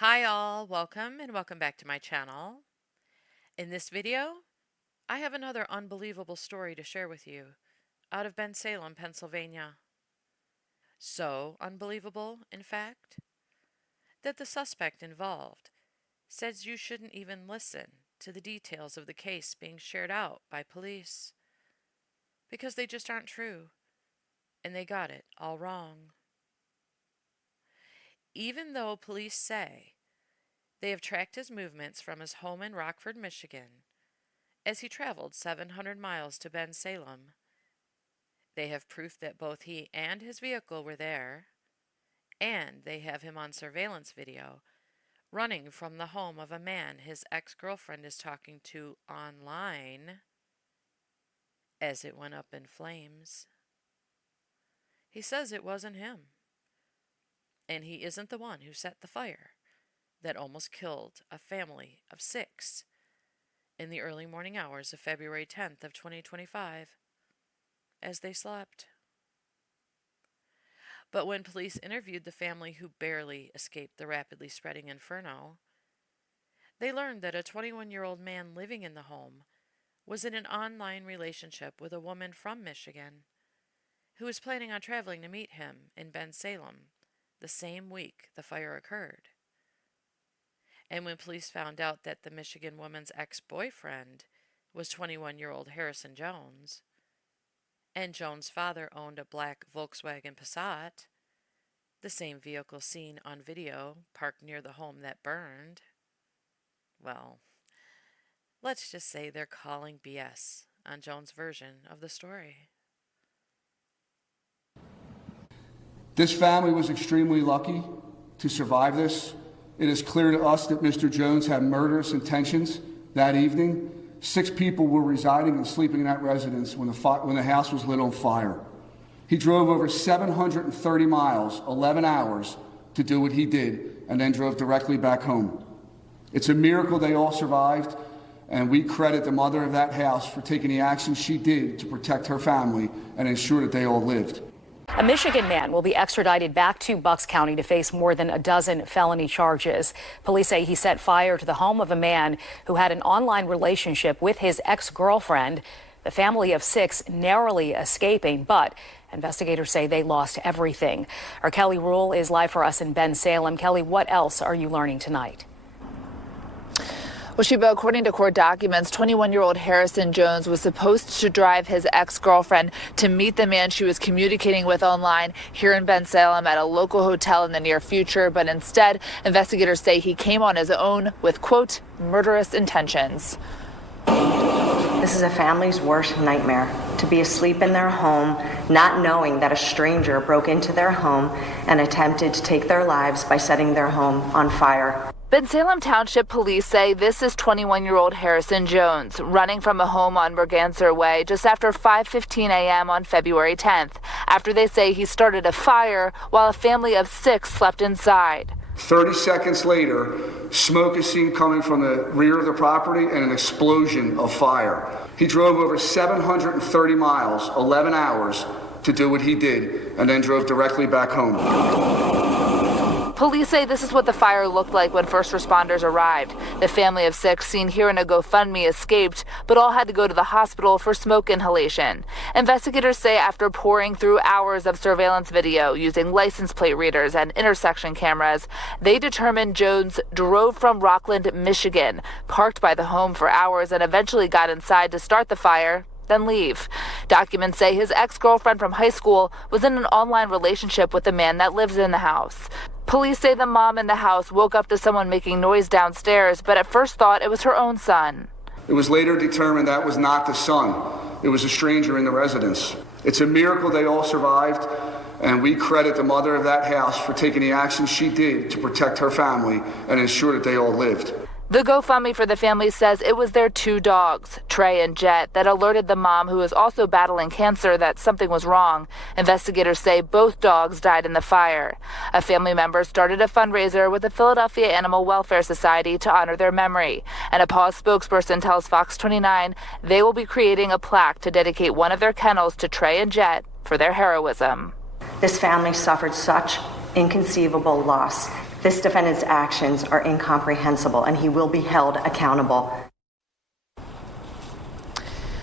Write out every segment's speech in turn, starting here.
Hi all, welcome back to my channel. In this video, I have another unbelievable story to share with you out of Bensalem, Pennsylvania. So unbelievable, in fact, that the suspect involved says you shouldn't even listen to the details of the case being shared out by police because they just aren't true and they got it all wrong. Even though police say they have tracked his movements from his home in Rockford, Michigan, as he traveled 700 miles to Bensalem, they have proof that both he and his vehicle were there, and they have him on surveillance video running from the home of a man his ex-girlfriend is talking to online as it went up in flames. He says it wasn't him, and he isn't the one who set the fire that almost killed a family of 6 in the early morning hours of February 10th of 2025 as they slept. But when police interviewed the family who barely escaped the rapidly spreading inferno, they learned that a 21-year-old man living in the home was in an online relationship with a woman from Michigan who was planning on traveling to meet him in Bensalem the same week the fire occurred. And when police found out that the Michigan woman's ex-boyfriend was 21-year-old Harrison Jones, and Jones' father owned a black Volkswagen Passat, the same vehicle seen on video parked near the home that burned, well, let's just say they're calling BS on Jones' version of the story. This family was extremely lucky to survive this. It is clear to us that Mr. Jones had murderous intentions that evening. 6 people were residing and sleeping in that residence when the house was lit on fire. He drove over 730 miles, 11 hours, to do what he did, and then drove directly back home. It's a miracle they all survived, and we credit the mother of that house for taking the action she did to protect her family and ensure that they all lived. A Michigan man will be extradited back to Bucks County to face more than a dozen felony charges. Police say he set fire to the home of a man who had an online relationship with his ex-girlfriend, the family of 6 narrowly escaping, but investigators say they lost everything. Our Kelly Rule is live for us in Bensalem. Kelly, what else are you learning tonight? Well, Sheba, according to court documents, 21-year-old Harrison Jones was supposed to drive his ex-girlfriend to meet the man she was communicating with online here in Bensalem at a local hotel in the near future. But instead, investigators say he came on his own with, quote, murderous intentions. This is a family's worst nightmare, to be asleep in their home, not knowing that a stranger broke into their home and attempted to take their lives by setting their home on fire. Bensalem Township Police say this is 21-year-old Harrison Jones running from a home on Merganser Way just after 5:15 a.m. on February 10th, after they say he started a fire while a family of 6 slept inside. 30 seconds later, smoke is seen coming from the rear of the property and an explosion of fire. He drove over 730 miles, 11 hours, to do what he did, and then drove directly back home. Police say this is what the fire looked like when first responders arrived. The family of 6 seen here in a GoFundMe escaped, but all had to go to the hospital for smoke inhalation. Investigators say after poring through hours of surveillance video using license plate readers and intersection cameras, they determined Jones drove from Rockland, Michigan, parked by the home for hours, and eventually got inside to start the fire, then leave. Documents say his ex-girlfriend from high school was in an online relationship with the man that lives in the house. Police say the mom in the house woke up to someone making noise downstairs, but at first thought it was her own son. It was later determined that was not the son. It was a stranger in the residence. It's a miracle they all survived, and we credit the mother of that house for taking the action she did to protect her family and ensure that they all lived. The GoFundMe for the family says it was their 2 dogs, Trey and Jet, that alerted the mom, who is also battling cancer, that something was wrong. Investigators say both dogs died in the fire. A family member started a fundraiser with the Philadelphia Animal Welfare Society to honor their memory. And a PAWS spokesperson tells Fox 29 they will be creating a plaque to dedicate one of their kennels to Trey and Jet for their heroism. This family suffered such inconceivable loss. This defendant's actions are incomprehensible, and he will be held accountable.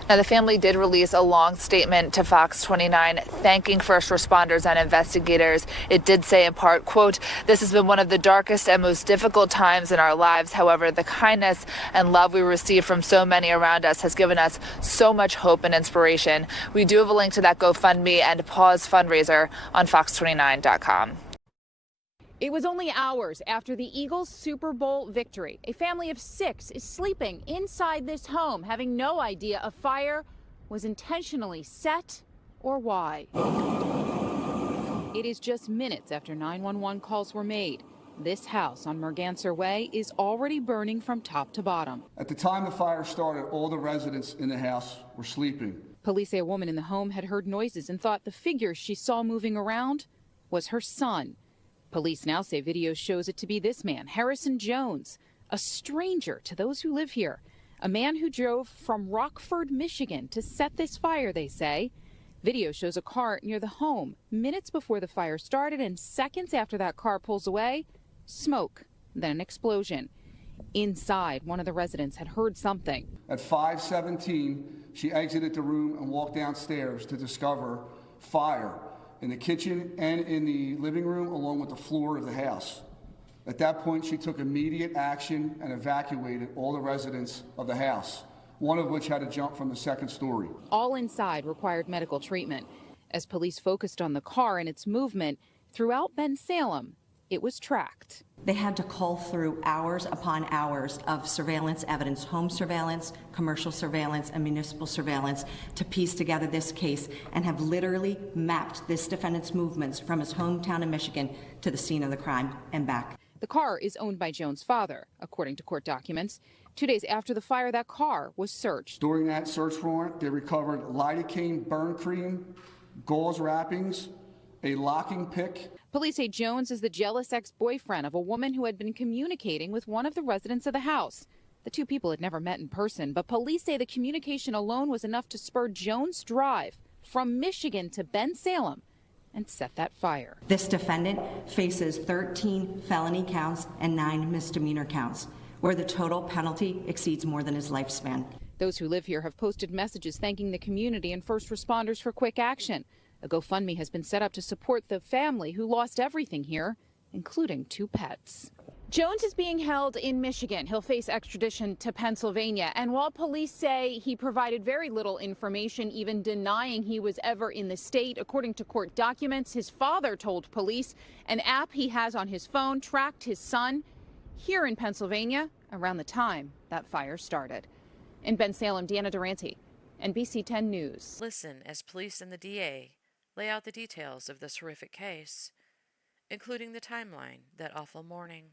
Now, the family did release a long statement to Fox 29 thanking first responders and investigators. It did say in part, quote, "This has been one of the darkest and most difficult times in our lives. However, the kindness and love we receive from so many around us has given us so much hope and inspiration." We do have a link to that GoFundMe and Pause fundraiser on fox29.com. It was only hours after the Eagles' Super Bowl victory. A family of 6 is sleeping inside this home, having no idea a fire was intentionally set or why. It is just minutes after 911 calls were made. This house on Merganser Way is already burning from top to bottom. At the time the fire started, all the residents in the house were sleeping. Police say a woman in the home had heard noises and thought the figure she saw moving around was her son. Police now say video shows it to be this man, Harrison Jones, a stranger to those who live here. A man who drove from Rockford, Michigan to set this fire, they say. Video shows a car near the home minutes before the fire started, and seconds after that car pulls away, smoke, then an explosion. Inside, one of the residents had heard something. At 5:17, she exited the room and walked downstairs to discover fire in the kitchen and in the living room, along with the floor of the house. At that point, she took immediate action and evacuated all the residents of the house, one of which had to jump from the second story. All inside required medical treatment. As police focused on the car and its movement throughout Bensalem, it was tracked. They had to cull through hours upon hours of surveillance evidence, home surveillance, commercial surveillance, and municipal surveillance to piece together this case, and have literally mapped this defendant's movements from his hometown in Michigan to the scene of the crime and back. The car is owned by Jones' father, according to court documents. 2 days after the fire, that car was searched. During that search warrant, they recovered lidocaine burn cream, gauze wrappings, a locking pick. Police say Jones is the jealous ex-boyfriend of a woman who had been communicating with one of the residents of the house. The two people had never met in person, but police say the communication alone was enough to spur Jones' drive from Michigan to Bensalem and set that fire. This defendant faces 13 felony counts and 9 misdemeanor counts, where the total penalty exceeds more than his lifespan. Those who live here have posted messages thanking the community and first responders for quick action. A GoFundMe has been set up to support the family who lost everything here, including 2 pets. Jones is being held in Michigan. He'll face extradition to Pennsylvania. And while police say he provided very little information, even denying he was ever in the state, according to court documents, his father told police an app he has on his phone tracked his son here in Pennsylvania around the time that fire started. In Bensalem, Deanna Durante, NBC 10 News. Listen as police and the DA lay out the details of this horrific case, including the timeline that awful morning.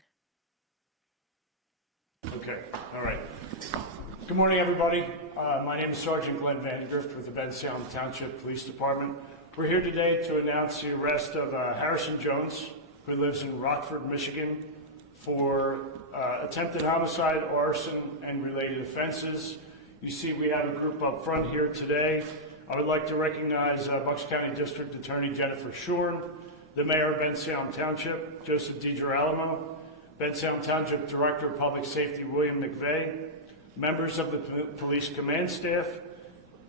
Okay, all right. Good morning, everybody. My name is Sergeant Glenn Vandegrift with the Bensalem Township Police Department. We're here today to announce the arrest of Harrison Jones, who lives in Rockford, Michigan, for attempted homicide, arson, and related offenses. You see we have a group up front here today. I would like to recognize Bucks County District Attorney Jennifer Shorn, the Mayor of Bensalem Township, Joseph DiGirolamo, Bensalem Township Director of Public Safety, William McVeigh, members of the Police Command Staff,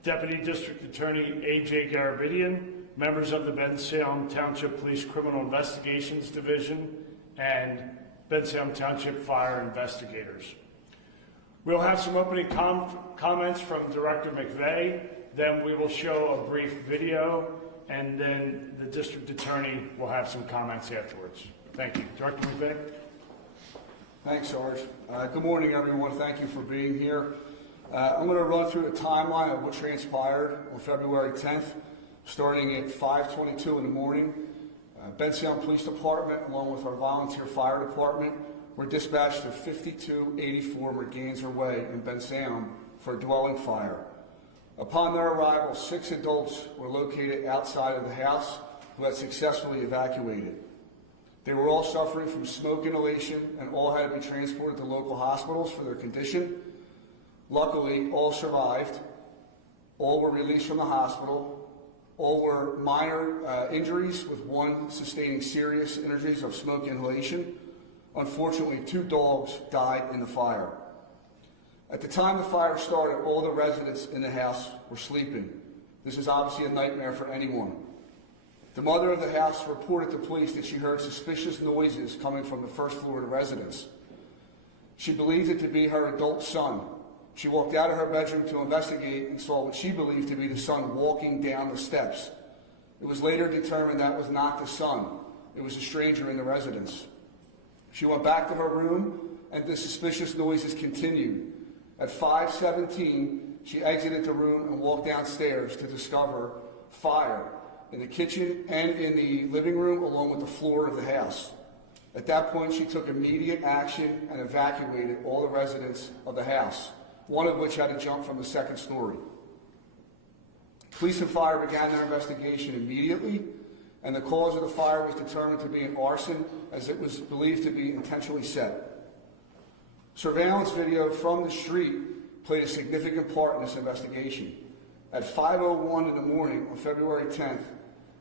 Deputy District Attorney A.J. Garabidian, members of the Bensalem Township Police Criminal Investigations Division, and Bensalem Township Fire Investigators. We'll have some opening comments from Director McVeigh. Then we will show a brief video, and then the district attorney will have some comments afterwards. Thank you. Director McVeigh. Thanks, Sarge. Good morning, everyone. Thank you for being here. I'm going to run through the timeline of what transpired on February 10th, starting at 5:22 in the morning. Bensalem Police Department, along with our volunteer fire department, were dispatched to 5284 Merganser Way in Bensalem for a dwelling fire. Upon their arrival, 6 adults were located outside of the house who had successfully evacuated. They were all suffering from smoke inhalation and all had to be transported to local hospitals for their condition. Luckily, all survived. All were released from the hospital. All were minor injuries, with one sustaining serious injuries of smoke inhalation. Unfortunately, 2 dogs died in the fire. At the time the fire started, all the residents in the house were sleeping. This is obviously a nightmare for anyone. The mother of the house reported to police that she heard suspicious noises coming from the first floor of the residence. She believed it to be her adult son. She walked out of her bedroom to investigate and saw what she believed to be the son walking down the steps. It was later determined that was not the son. It was a stranger in the residence. She went back to her room and the suspicious noises continued. At 5:17, she exited the room and walked downstairs to discover fire in the kitchen and in the living room, along with the floor of the house. At that point, she took immediate action and evacuated all the residents of the house, one of which had to jump from the 2nd story. Police and fire began their investigation immediately, and the cause of the fire was determined to be an arson, as it was believed to be intentionally set. Surveillance video from the street played a significant part in this investigation. At 5:01 in the morning on February 10th,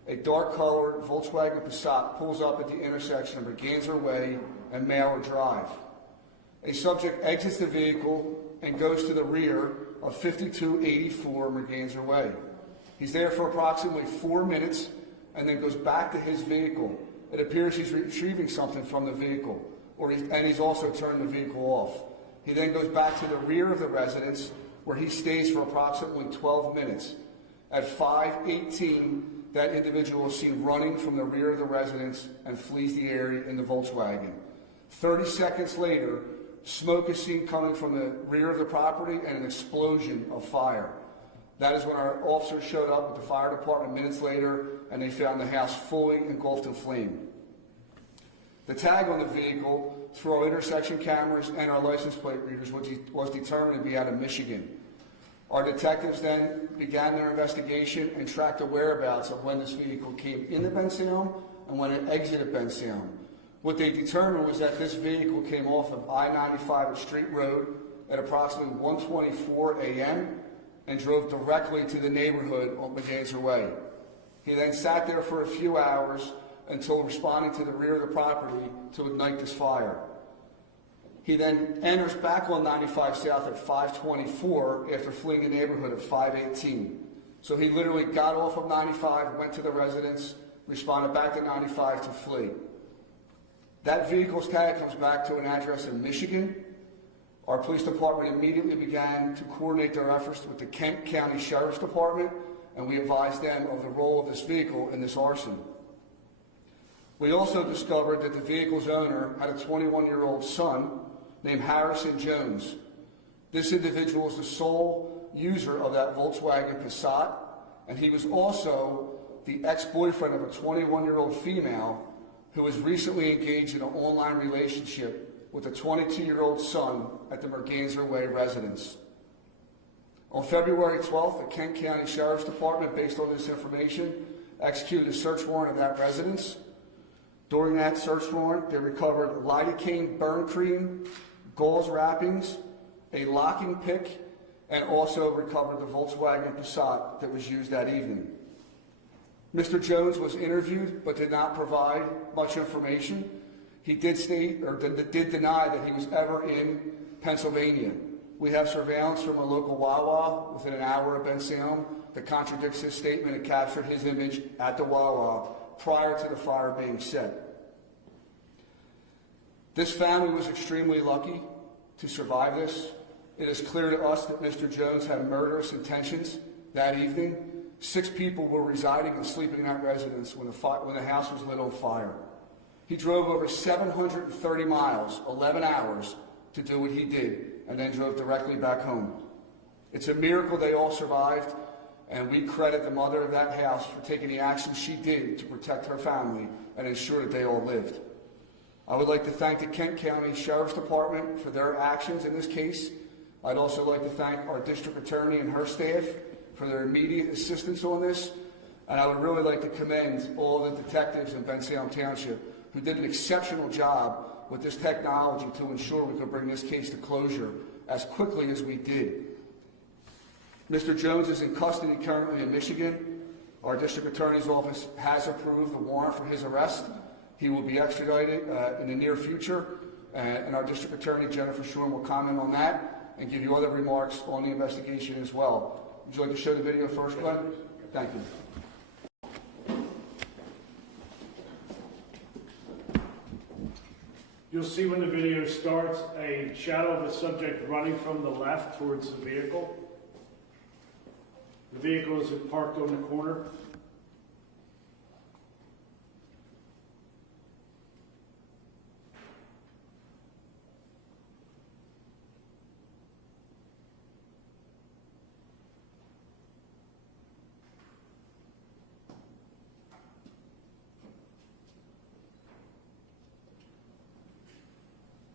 a dark-colored Volkswagen Passat pulls up at the intersection of Merganser Way and Mailer Drive. A subject exits the vehicle and goes to the rear of 5284 Merganser Way. He's there for approximately 4 minutes and then goes back to his vehicle. It appears he's retrieving something from the vehicle, and he's also turned the vehicle off. He then goes back to the rear of the residence, where he stays for approximately 12 minutes. At 5:18, that individual is seen running from the rear of the residence and flees the area in the Volkswagen. 30 seconds later, smoke is seen coming from the rear of the property and an explosion of fire. That is when our officers showed up with the fire department minutes later, and they found the house fully engulfed in flame. The tag on the vehicle, through our intersection cameras and our license plate readers, was determined to be out of Michigan. Our detectives then began their investigation and tracked the whereabouts of when this vehicle came into Bensalem and when it exited Bensalem. What they determined was that this vehicle came off of I-95 at Street Road at approximately 1:24 a.m. and drove directly to the neighborhood on Merganser Way. He then sat there for a few hours until responding to the rear of the property to ignite this fire. He then enters back on 95 South at 5:24 after fleeing the neighborhood at 5:18. So he literally got off of 95, went to the residence, responded back to 95 to flee. That vehicle's tag comes back to an address in Michigan. Our police department immediately began to coordinate their efforts with the Kent County Sheriff's Department, and we advised them of the role of this vehicle in this arson. We also discovered that the vehicle's owner had a 21-year-old son named Harrison Jones. This individual is the sole user of that Volkswagen Passat, and he was also the ex-boyfriend of a 21-year-old female who was recently engaged in an online relationship with a 22-year-old son at the Merganser Way residence. On February 12th, the Kent County Sheriff's Department, based on this information, executed a search warrant of that residence. During that search warrant, they recovered lidocaine burn cream, gauze wrappings, a locking pick, and also recovered the Volkswagen Passat that was used that evening. Mr. Jones was interviewed but did not provide much information. He did state, or did deny, that he was ever in Pennsylvania. We have surveillance from a local Wawa within an hour of Bensalem that contradicts his statement and captured his image at the Wawa prior to the fire being set. This family was extremely lucky to survive this. It is clear to us that Mr. Jones had murderous intentions that evening. 6 people were residing and sleeping in that residence when the house was lit on fire. He drove over 730 miles, 11 hours, to do what he did, and then drove directly back home. It's a miracle they all survived, and we credit the mother of that house for taking the action she did to protect her family and ensure that they all lived. I would like to thank the Kent County Sheriff's Department for their actions in this case. I'd also like to thank our district attorney and her staff for their immediate assistance on this. And I would really like to commend all the detectives in Bensalem Township who did an exceptional job with this technology to ensure we could bring this case to closure as quickly as we did. Mr. Jones is in custody currently in Michigan. Our district attorney's office has approved the warrant for his arrest. He will be extradited in the near future, and our District Attorney, Jennifer Shorn, will comment on that and give you other remarks on the investigation as well. Would you like to show the video first, Glenn? Thank you. You'll see when the video starts a shadow of a subject running from the left towards the vehicle. The vehicle is parked on the corner.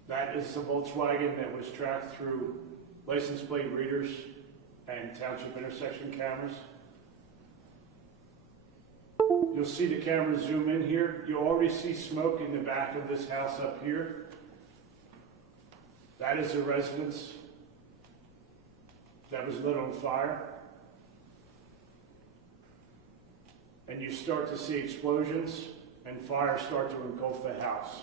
That is the Volkswagen that was tracked through license plate readers and township intersection cameras. You'll see the camera zoom in here. You already see smoke in the back of this house up here. That is a residence that was lit on fire. And you start to see explosions and fire start to engulf the house.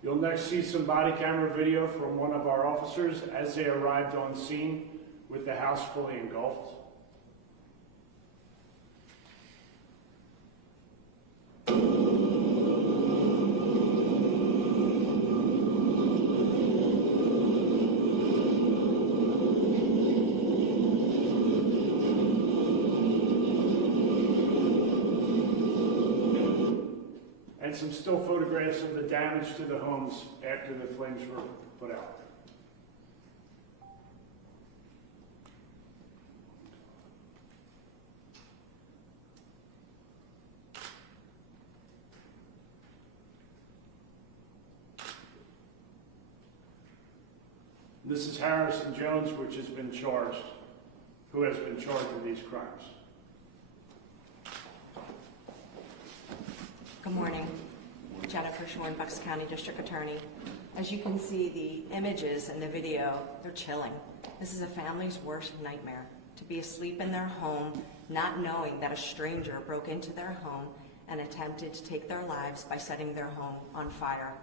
You'll next see some body camera video from one of our officers as they arrived on scene with the house fully engulfed. And some still photographs of the damage to the homes after the flames were put out. This is Harrison Jones, who has been charged with these crimes. Good morning. Jennifer Shorn, Bucks County District Attorney. As you can see, the images in the video, they're chilling. This is a family's worst nightmare, to be asleep in their home, not knowing that a stranger broke into their home and attempted to take their lives by setting their home on fire.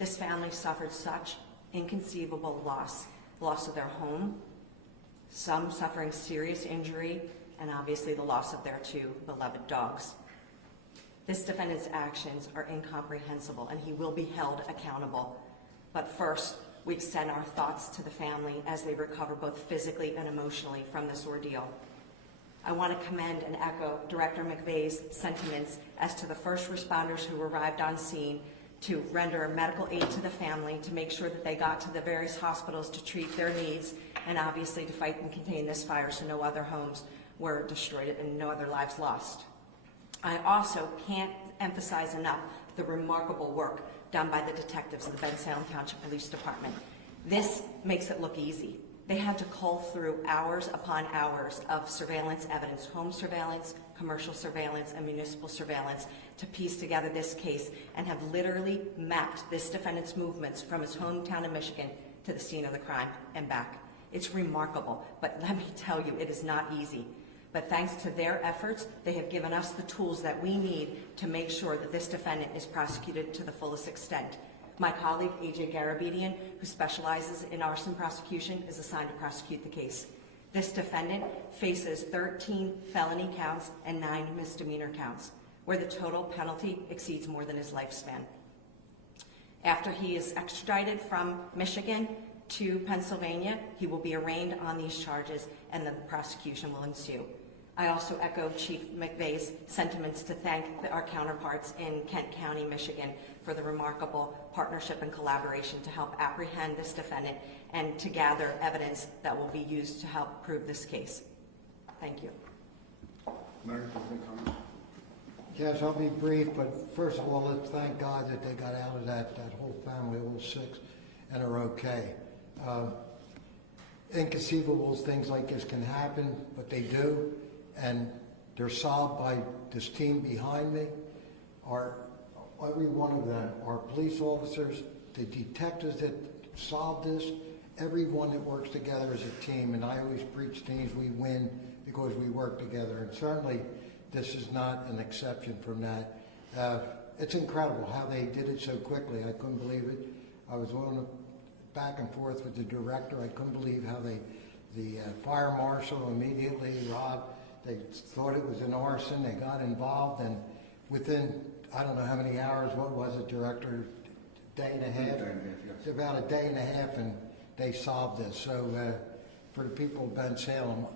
This family suffered such inconceivable loss of their home, some suffering serious injury, and obviously the loss of their two beloved dogs. This defendant's actions are incomprehensible, and he will be held accountable. But first, we extend our thoughts to the family as they recover both physically and emotionally from this ordeal. I want to commend and echo Director McVeigh's sentiments as to the first responders who arrived on scene to render medical aid to the family, to make sure that they got to the various hospitals to treat their needs, and obviously to fight and contain this fire so no other homes were destroyed and no other lives lost. I also can't emphasize enough the remarkable work done by the detectives of the Bensalem Township Police Department. This makes it look easy. They had to cull through hours upon hours of surveillance evidence, home surveillance, commercial surveillance, and municipal surveillance to piece together this case, and have literally mapped this defendant's movements from his hometown of Michigan to the scene of the crime and back. It's remarkable, but let me tell you, it is not easy. But thanks to their efforts, they have given us the tools that we need to make sure that this defendant is prosecuted to the fullest extent. My colleague, A.J. Garabedian, who specializes in arson prosecution, is assigned to prosecute the case. This defendant faces 13 felony counts and 9 misdemeanor counts, where the total penalty exceeds more than his lifespan. After he is extradited from Michigan to Pennsylvania, he will be arraigned on these charges, and then the prosecution will ensue. I also echo Chief McVeigh's sentiments to thank our counterparts in Kent County, Michigan, for the remarkable partnership and collaboration to help apprehend this defendant and to gather evidence that will be used to help prove this case. Thank you. Yes, I'll be brief, but first of all, let's thank God that they got out of that whole family, all 6, and are okay. Inconceivable things like this can happen, but they do, and they're solved by this team behind me. Every one of them, our police officers, the detectives that solved this, everyone that works together is a team, and I always preach teams, we win because we work together, and certainly this is not an exception from that. It's incredible how they did it so quickly. I couldn't believe it. I was on the back and forth with the director. I couldn't believe how the fire marshal immediately, Rod, they thought it was an arson. They got involved, and within, I don't know how many hours, what was it, Director? Day and a half? Yes. About a day and a half, and they solved this. So for the people of Bensalem,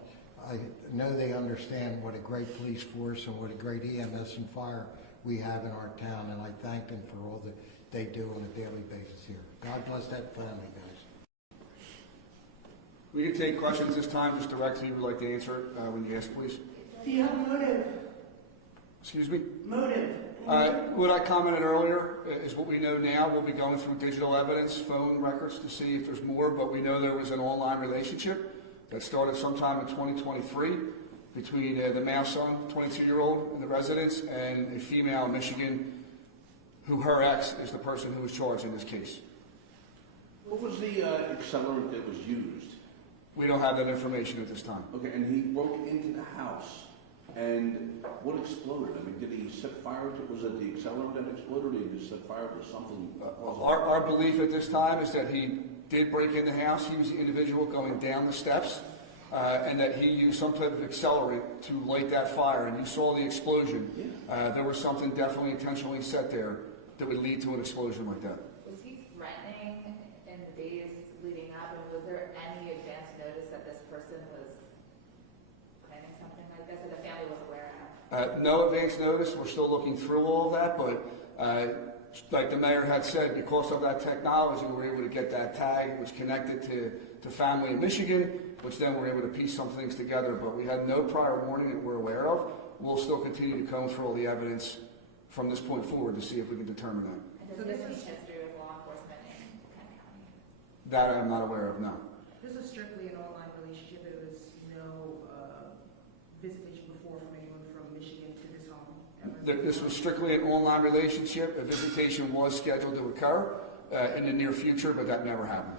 I know they understand what a great police force and what a great EMS and fire we have in our town, and I thank them for all that they do on a daily basis here. God bless that family, guys. We can take questions this time. Just direct who you would like to answer it when you ask, please. Do you have a motive? Excuse me? Motive. What I commented earlier is what we know now. We'll be going through digital evidence, phone records to see if there's more, but we know there was an online relationship that started sometime in 2023 between the male son, 22-year-old, in the residence, and a female in Michigan who her ex is the person who was charged in this case. What was the accelerant that was used? We don't have that information at this time. Okay, and he broke into the house, and what exploded? I mean, did he set fire to it? Was it the accelerant that exploded, or did he set fire to something? Our belief at this time is that he did break in the house. He was the individual going down the steps, and that he used some type of accelerant to light that fire. And you saw the explosion. Yeah. There was something definitely intentionally set there that would lead to an explosion like that. Was he threatening in the days leading up, and was there any advance notice that this person was planning something like this, or the family was aware of? No advance notice. We're still looking through all of that, but like the mayor had said, because of that technology, we were able to get that tag, which connected to family in Michigan, which then we're able to piece some things together. But we had no prior warning that we're aware of. We'll still continue to comb through all the evidence from this point forward to see if we can determine that. And does this have history with law enforcement in Kent County? That I'm not aware of, no. This was strictly an online relationship. There was no visitation before from anyone from Michigan to this home? This was strictly an online relationship. A visitation was scheduled to occur in the near future, but that never happened.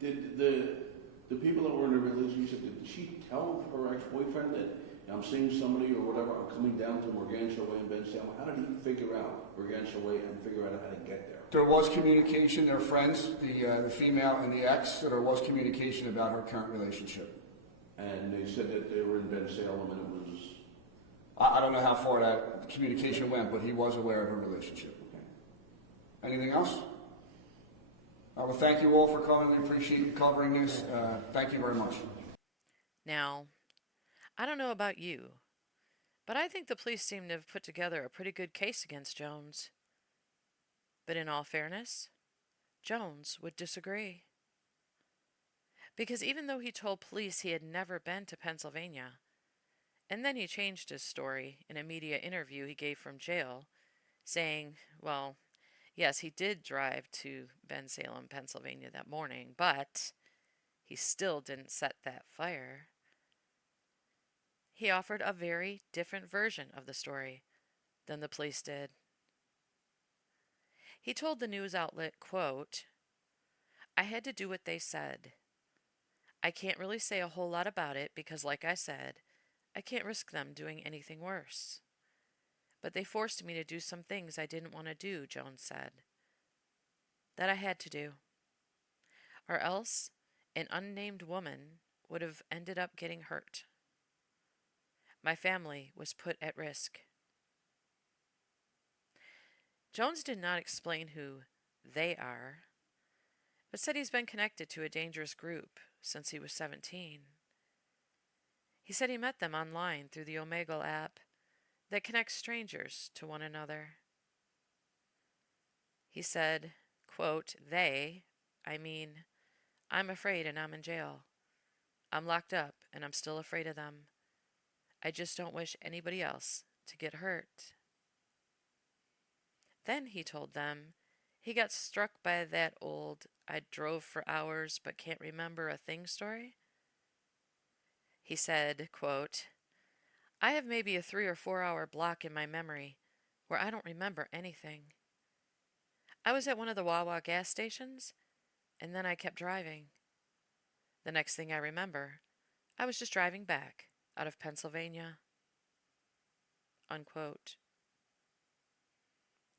Did the people that were in a relationship, did she tell her ex-boyfriend that I'm seeing somebody or whatever, I'm coming down to Morgantia Way in Bensalem? How did he figure out Morgantia Way and figure out how to get there? There was communication. They're friends, the female and the ex, so there was communication about her current relationship. And they said that they were in Bensalem and it was... I don't know how far that communication went, but he was aware of her relationship. Okay. Anything else? I will thank you all for coming. We appreciate you covering this. Thank you very much. Now, I don't know about you, but I think the police seem to have put together a pretty good case against Jones. But in all fairness, Jones would disagree. Because even though he told police he had never been to Pennsylvania, and then he changed his story in a media interview he gave from jail, saying, well, yes, he did drive to Bensalem, Pennsylvania that morning, but he still didn't set that fire. He offered a very different version of the story than the police did. He told the news outlet, quote, I had to do what they said. I can't really say a whole lot about it because, like I said, I can't risk them doing anything worse. But they forced me to do some things I didn't want to do, Jones said. That I had to do. Or else an unnamed woman would have ended up getting hurt. My family was put at risk. Jones did not explain who they are, but said he's been connected to a dangerous group since he was 17. He said he met them online through the Omegle app that connects strangers to one another. He said, quote, I'm afraid and I'm in jail. I'm locked up and I'm still afraid of them. I just don't wish anybody else to get hurt. Then he told them he got struck by that old I drove for hours but can't remember a thing story. He said, quote, I have maybe a 3 or 4 hour block in my memory where I don't remember anything. I was at one of the Wawa gas stations, and then I kept driving. The next thing I remember, I was just driving back out of Pennsylvania. Unquote.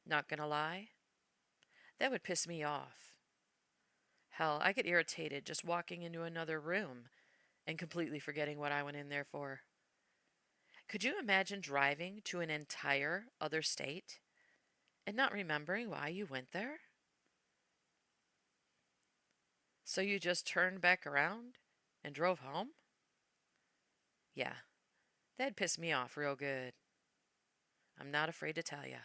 Not gonna lie, that would piss me off. Hell, I get irritated just walking into another room and completely forgetting what I went in there for. Could you imagine driving to an entire other state and not remembering why you went there? So you just turned back around and drove home? Yeah, that'd piss me off real good. I'm not afraid to tell ya.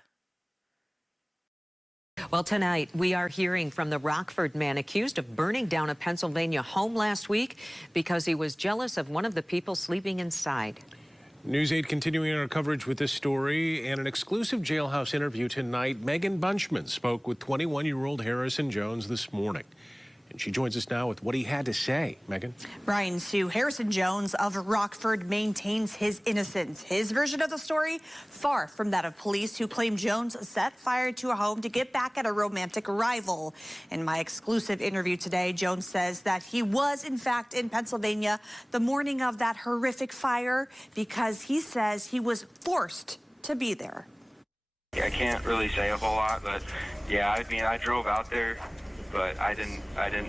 Well, tonight we are hearing from the Rockford man accused of burning down a Pennsylvania home last week because he was jealous of one of the people sleeping inside. News 8 continuing our coverage with this story and an exclusive jailhouse interview tonight. Megan Bunchman spoke with 21-year-old Harrison Jones this morning. And she joins us now with what he had to say. Megan? Brian, Sue, Harrison Jones of Rockford maintains his innocence. His version of the story, far from that of police who claim Jones set fire to a home to get back at a romantic rival. In my exclusive interview today, Jones says that he was, in fact, in Pennsylvania the morning of that horrific fire because he says he was forced to be there. I can't really say a whole lot, but yeah, I mean, I drove out there. But I didn't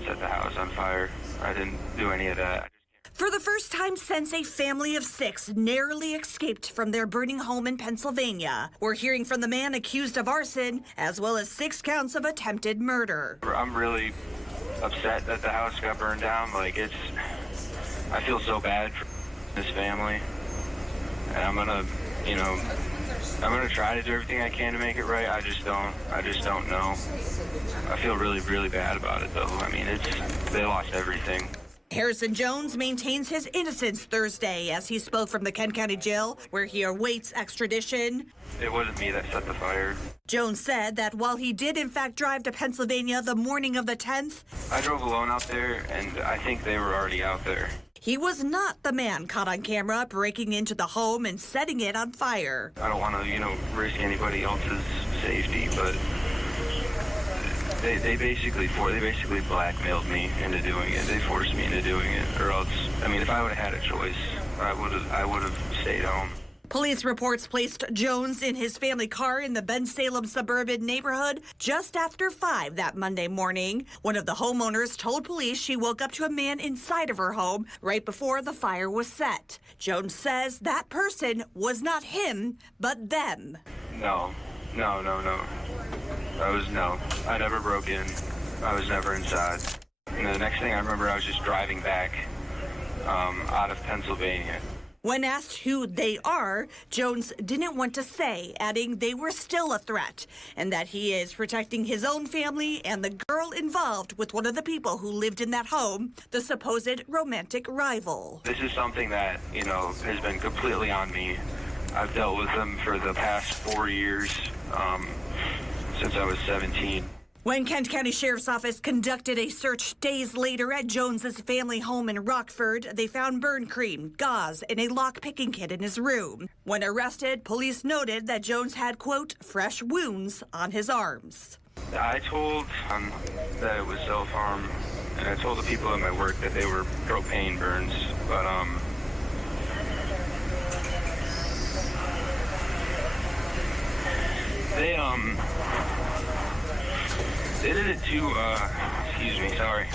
set the house on fire. I didn't do any of that. For the first time since a family of 6 narrowly escaped from their burning home in Pennsylvania, we're hearing from the man accused of arson, as well as 6 counts of attempted murder. I'm really upset that the house got burned down. Like, I feel so bad for this family. And I'm gonna try to do everything I can to make it right. I just don't know. I feel really, really bad about it, though. I mean, they lost everything. Harrison Jones maintains his innocence Thursday as he spoke from the Kent County Jail, where he awaits extradition. It wasn't me that set the fire. Jones said that while he did in fact drive to Pennsylvania the morning of the 10th, I drove alone out there, and I think they were already out there. he was not the man caught on camera breaking into the home and setting it on fire. I don't want to, risk anybody else's safety, but they basically blackmailed me into doing it. They forced me into doing it, or else, I mean, if I would have had a choice, I would have stayed home. Police reports placed Jones in his family car in the Bensalem suburban neighborhood just after 5 that Monday morning. One of the homeowners told police she woke up to a man inside of her home right before the fire was set. Jones says that person was not him, but them. No. I never broke in. I was never inside. And the next thing I remember, I was just driving back out of Pennsylvania. When asked who they are, Jones didn't want to say, adding they were still a threat and that he is protecting his own family and the girl involved with one of the people who lived in that home, the supposed romantic rival. This is something that, has been completely on me. I've dealt with them for the past 4 years, since I was 17. When Kent County Sheriff's Office conducted a search days later at Jones's family home in Rockford, they found burn cream, gauze, and a lock-picking kit in his room. When arrested, police noted that Jones had, quote, fresh wounds on his arms. I told that it was self-harm, and I told the people at my work that they were propane burns, but they did it to, excuse me, sorry.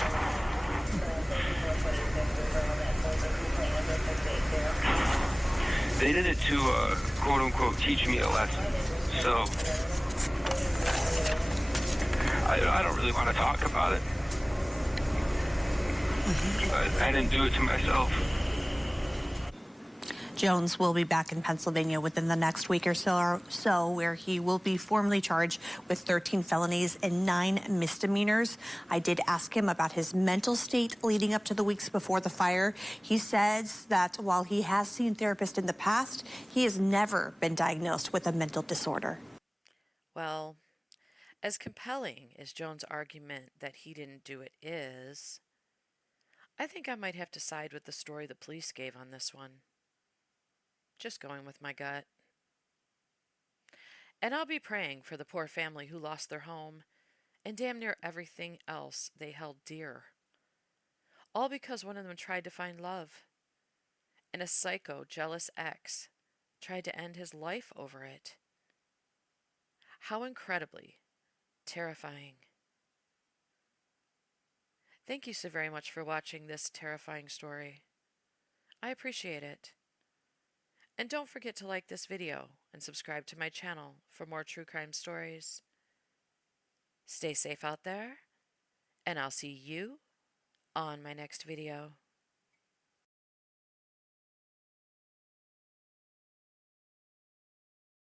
They did it to, quote unquote, teach me a lesson. So, I don't really want to talk about it. But I didn't do it to myself. Jones will be back in Pennsylvania within the next week or so, where he will be formally charged with 13 felonies and 9 misdemeanors. I did ask him about his mental state leading up to the weeks before the fire. He says that while he has seen therapists in the past, he has never been diagnosed with a mental disorder. Well, as compelling as Jones' argument that he didn't do it is, I think I might have to side with the story the police gave on this one. Just going with my gut. And I'll be praying for the poor family who lost their home and damn near everything else they held dear. All because one of them tried to find love, and a psycho, jealous ex tried to end his life over it. How incredibly terrifying. Thank you so very much for watching this terrifying story. I appreciate it. And don't forget to like this video and subscribe to my channel for more true crime stories. Stay safe out there, and I'll see you on my next video.